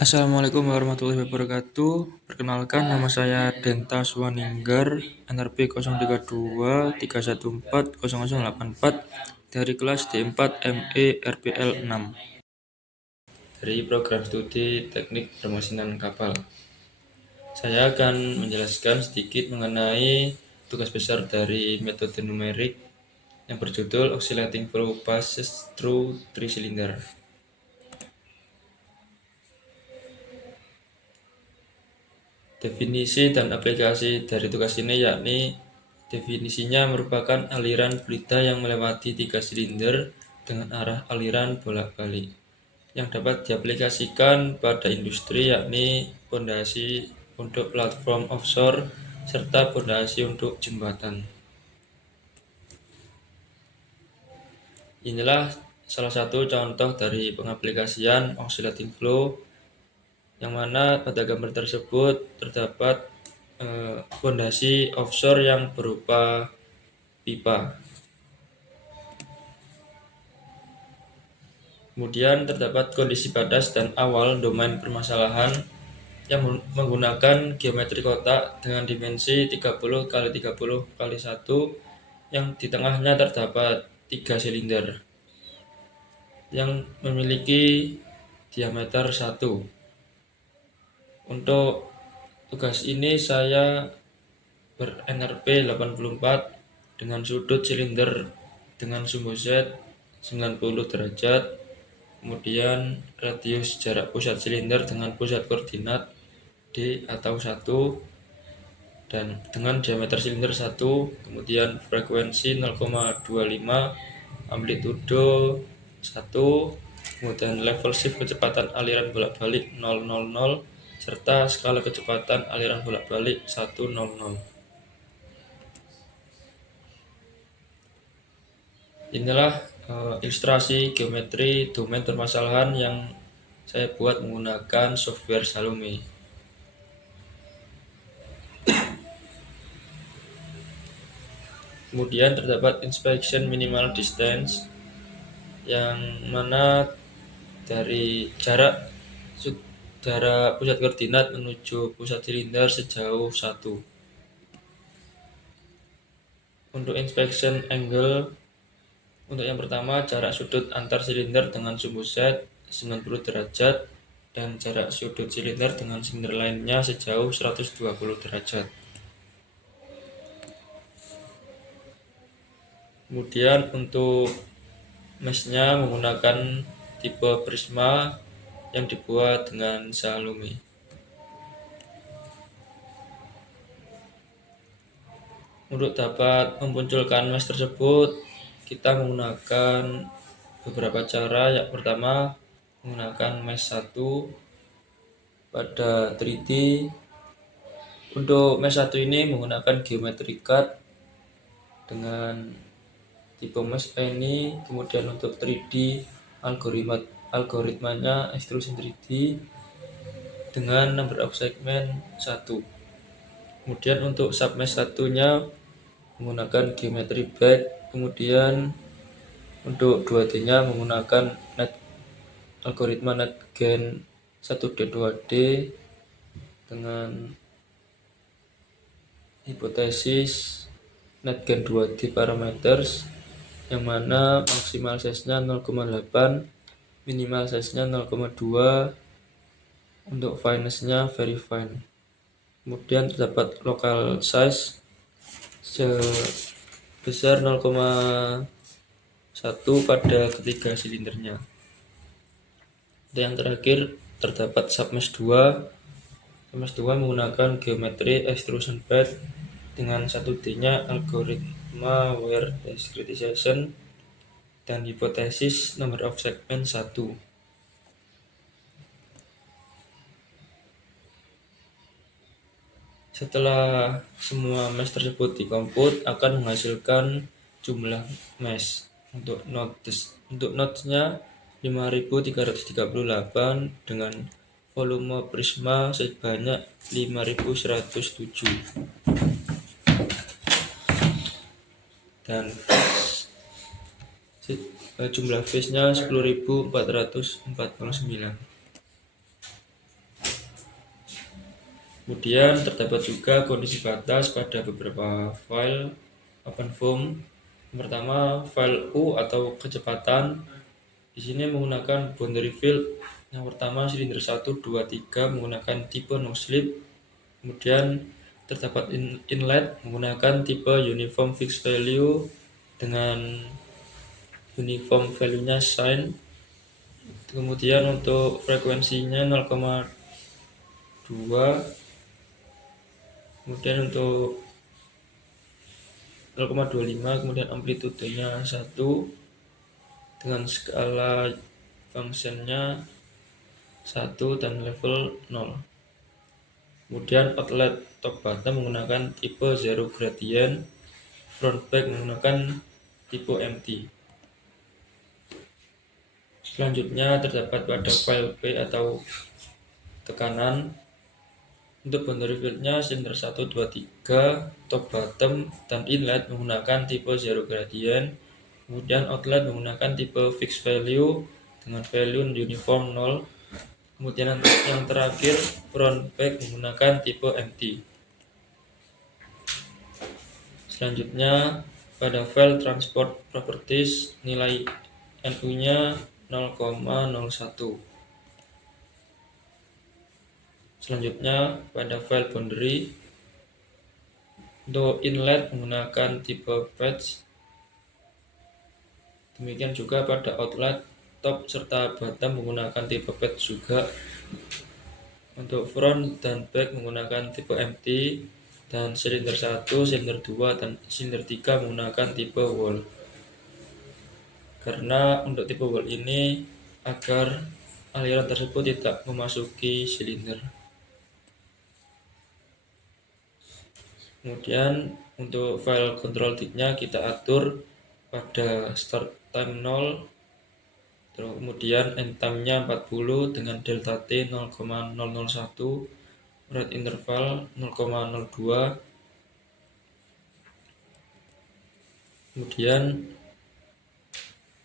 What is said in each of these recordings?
Assalamualaikum warahmatullahi wabarakatuh. Perkenalkan, nama saya Denta Swaninggar, NRP 03231400084 dari kelas D4 ME RPL 6 dari program studi Teknik Permesinan Kapal. Saya akan menjelaskan sedikit mengenai tugas besar dari metode numerik yang berjudul Oscillating Flow Passes Through Three Cylinder. Definisi dan aplikasi dari tugas ini yakni definisinya merupakan aliran fluida yang melewati 3 silinder dengan arah aliran bolak-balik yang dapat diaplikasikan pada industri yakni pondasi untuk platform offshore serta pondasi untuk jembatan. Inilah salah satu contoh dari pengaplikasian oscillating flow yang mana pada gambar tersebut terdapat pondasi offshore yang berupa pipa. Kemudian terdapat kondisi batas dan awal domain permasalahan yang menggunakan geometri kotak dengan dimensi 30 x 30 x 1 yang di tengahnya terdapat 3 silinder yang memiliki diameter 1. Untuk tugas ini saya ber-NRP 84 dengan sudut silinder dengan sumbu Z 90 derajat, kemudian radius jarak pusat silinder dengan pusat koordinat D atau 1 dan dengan diameter silinder 1, kemudian frekuensi 0,25, amplitudo 1, kemudian level shift kecepatan aliran bolak-balik 000 serta skala kecepatan aliran bolak-balik 100. Inilah ilustrasi geometri domain permasalahan yang saya buat menggunakan software Salome. Kemudian terdapat inspection minimal distance yang mana dari jarak pusat koordinat menuju pusat silinder sejauh 1. Untuk inspection angle, untuk yang pertama jarak sudut antar silinder dengan sumbu Z 90 derajat dan jarak sudut silinder dengan silinder lainnya sejauh 120 derajat. Kemudian untuk meshnya menggunakan tipe prisma yang dibuat dengan Salome. Untuk dapat memunculkan mesh tersebut, kita menggunakan beberapa cara. Yang pertama, menggunakan mesh 1 pada 3D. Untuk mesh 1 ini menggunakan geometry cut dengan tipe mesh ini. Kemudian untuk 3D algoritmanya extrusion 3D dengan number of segment 1. Kemudian untuk submesh satunya menggunakan geometry bed. Kemudian untuk 2D-nya menggunakan algoritma NetGen 1D 2D dengan hipotesis NetGen 2D parameters yang mana maksimal size-nya 0,8, minimal size-nya 0,2, untuk fineness-nya very fine. Kemudian terdapat local size sebesar 0,1 pada ketiga silindernya. Dan yang terakhir terdapat submesh 2. Submesh 2 menggunakan geometri extrusion bed dengan 1D-nya algoritma wear discretization dan hipotesis number of segment 1. Setelah semua mesh tersebut dikomput akan menghasilkan jumlah mesh. Untuk nodes-nya 5338 dengan volume prisma sebanyak 5107 dan jumlah phase-nya 10.449. Kemudian terdapat juga kondisi batas pada beberapa file OpenFOAM. Yang pertama, file U atau kecepatan. Di sini menggunakan boundary field. Yang pertama, silinder 1, 2, 3 menggunakan tipe no slip. Kemudian terdapat inlet menggunakan tipe uniform fixed value dengan uniform value-nya sine. Kemudian untuk frekuensinya 0,2. Kemudian untuk 0,25, kemudian amplitudenya 1 dengan skala fungsinya 1 dan level 0. Kemudian outlet top bottom menggunakan tipe zero gradient, front back menggunakan tipe empty. Selanjutnya terdapat pada file P atau tekanan. Untuk boundary field-nya silinder 1, 2, 3, top bottom dan inlet menggunakan tipe zero gradient. Kemudian outlet menggunakan tipe fixed value dengan value uniform 0. Kemudian yang terakhir front back menggunakan tipe empty. Selanjutnya pada file transport properties nilai NU-nya 0,01. Selanjutnya pada file boundary untuk inlet menggunakan tipe patch. Demikian juga pada outlet top serta bottom menggunakan tipe patch juga. Untuk front dan back menggunakan tipe empty, dan silinder 1, silinder 2 dan silinder 3 menggunakan tipe wall. Karena untuk tipe wall ini agar aliran tersebut tidak memasuki silinder. Kemudian untuk file control tick-nya kita atur pada start time 0, kemudian end time-nya 40 dengan delta T 0,001, rate interval 0,02. Kemudian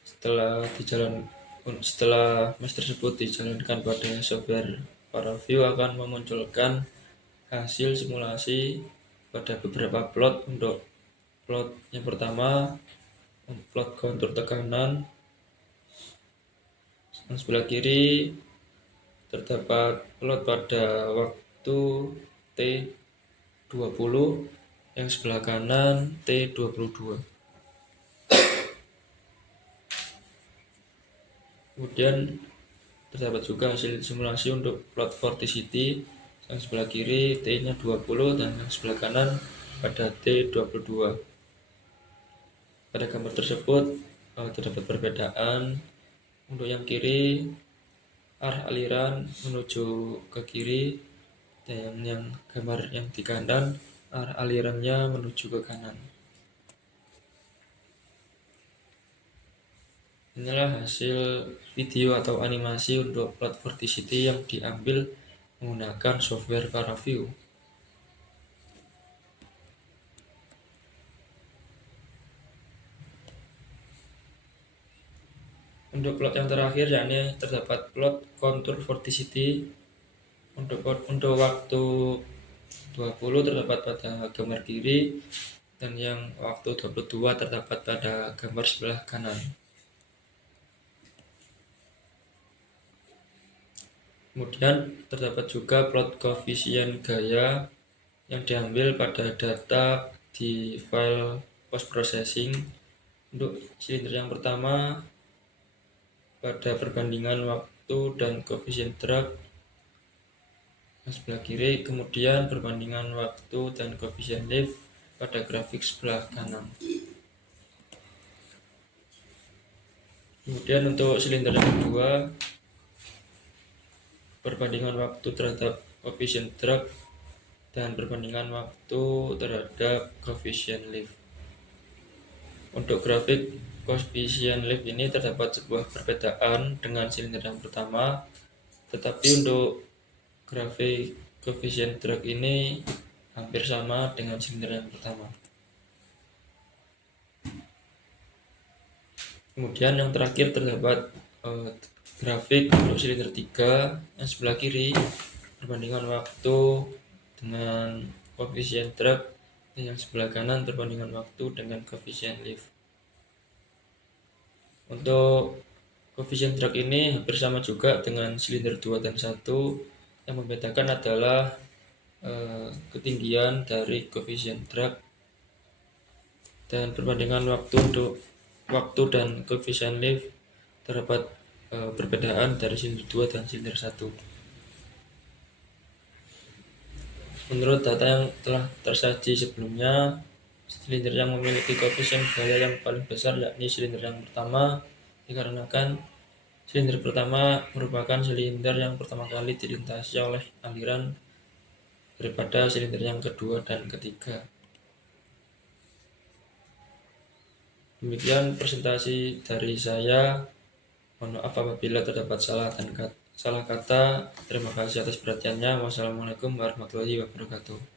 setelah mesh tersebut dijalankan pada software ParaView akan memunculkan hasil simulasi pada beberapa plot. Untuk plot yang pertama, plot kontur tekanan. Yang sebelah kiri terdapat plot pada waktu T20, yang sebelah kanan T22. Kemudian terdapat juga hasil simulasi untuk plot vorticity. Yang sebelah kiri T-nya 20 dan yang sebelah kanan pada T22. Pada gambar tersebut terdapat perbedaan. Untuk yang kiri arah aliran menuju ke kiri, dan yang gambar yang di kanan arah alirannya menuju ke kanan. Inilah hasil video atau animasi untuk plot vorticity yang diambil menggunakan software ParaView. Untuk plot yang terakhir yakni terdapat plot kontur vorticity. Untuk waktu 20 terdapat pada gambar kiri dan yang waktu 22 terdapat pada gambar sebelah kanan. Kemudian terdapat juga plot koefisien gaya yang diambil pada data di file post processing. Untuk silinder yang pertama pada perbandingan waktu dan koefisien drag yang sebelah kiri, kemudian perbandingan waktu dan koefisien lift pada grafik sebelah kanan. Kemudian untuk silinder yang kedua, perbandingan waktu terhadap koefisien drag dan perbandingan waktu terhadap koefisien lift. Untuk grafik koefisien lift ini terdapat sebuah perbedaan dengan silinder yang pertama, tetapi untuk grafik koefisien drag ini hampir sama dengan silinder yang pertama. Kemudian yang terakhir terdapat grafik untuk silinder 3 yang sebelah kiri, perbandingan waktu dengan koefisien drag, dan yang sebelah kanan perbandingan waktu dengan koefisien lift. Untuk koefisien drag ini hampir sama juga dengan silinder 2 dan 1. Yang membedakan adalah ketinggian dari koefisien drag, dan perbandingan waktu dan koefisien lift terdapat perbedaan dari silinder 2 dan silinder 1. Menurut data yang telah tersaji sebelumnya, silinder yang memiliki koefisien gaya yang paling besar yakni silinder yang pertama, dikarenakan silinder pertama merupakan silinder yang pertama kali dilintasi oleh aliran daripada silinder yang kedua dan ketiga. Demikian presentasi dari saya. Mohon maaf apabila terdapat salah kata. Terima kasih atas perhatiannya. Wassalamualaikum warahmatullahi wabarakatuh.